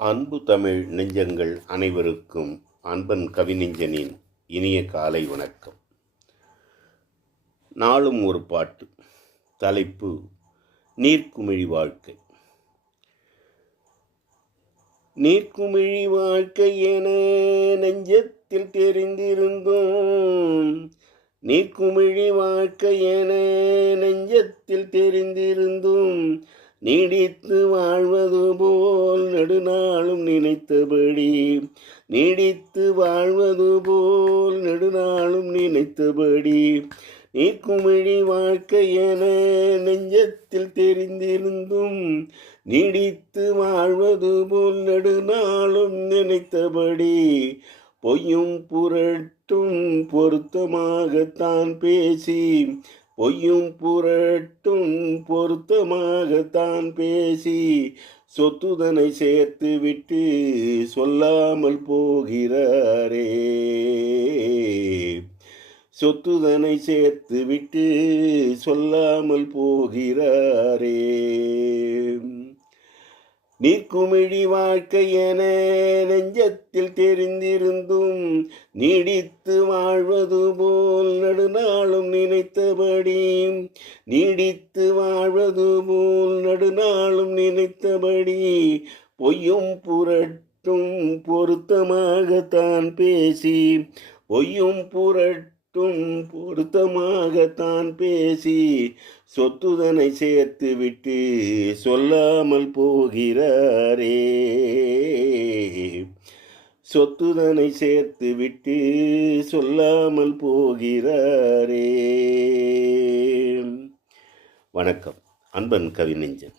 அன்பு தமிழ் நெஞ்சங்கள் அனைவருக்கும் அன்பன் கவிநெஞ்சனின் இனிய காலை வணக்கம். நாளும் ஒரு பாட்டு. தலைப்பு நீர்க்குமிழி வாழ்க்கை நீர்க்குமிழி வாழ்க்கை என நெஞ்சத்தில் தெரிந்திருந்தோம். நீர்க்குமிழி வாழ்க்கை என நெஞ்சத்தில் தெரிந்திருந்தும். நீடித்து வாழ்வது போல் நெடுநாளும் நினைத்தபடி நீடித்து வாழ்வது போல் நெடுநாளும் நினைத்தபடி நீக்குமிழி வாழ்க்கை என நெஞ்சத்தில் தெரிந்திருந்தும் நீடித்து வாழ்வது போல் நெடுநாளும் நினைத்தபடி பொய்யும் புரட்டும் பொருத்தமாகத்தான் பேசி பொய்யும் புரட்டும் பொருத்தமாகத்தான் பேசி சொத்துதனை சேர்த்து விட்டு சொல்லாமல் போகிறாரே. சொத்துதனை சேர்த்து விட்டு சொல்லாமல் போகிறாரே. நீர்க்குமிழி வாழ்க்கை என நெஞ்சத்தில் தெரிந்திருந்தும் நீடித்து வாழ்வது போல் நடுநாளும் நினைத்தபடி நீடித்து வாழ்வது போல் நடுநாளும் நினைத்தபடி பொய்யும் புரட்டும் பொருத்தமாகத்தான் பேசி பொய்யும் புரட்டும் பொருத்தமாகத்தான் பேசி சொத்துதனை சேர்த்து விட்டு சொல்லாமல் போகிறாரே. சொத்துதனை சேர்த்து விட்டு சொல்லாமல் போகிறாரே. வணக்கம். அன்பன் கவிநெஞ்சன்.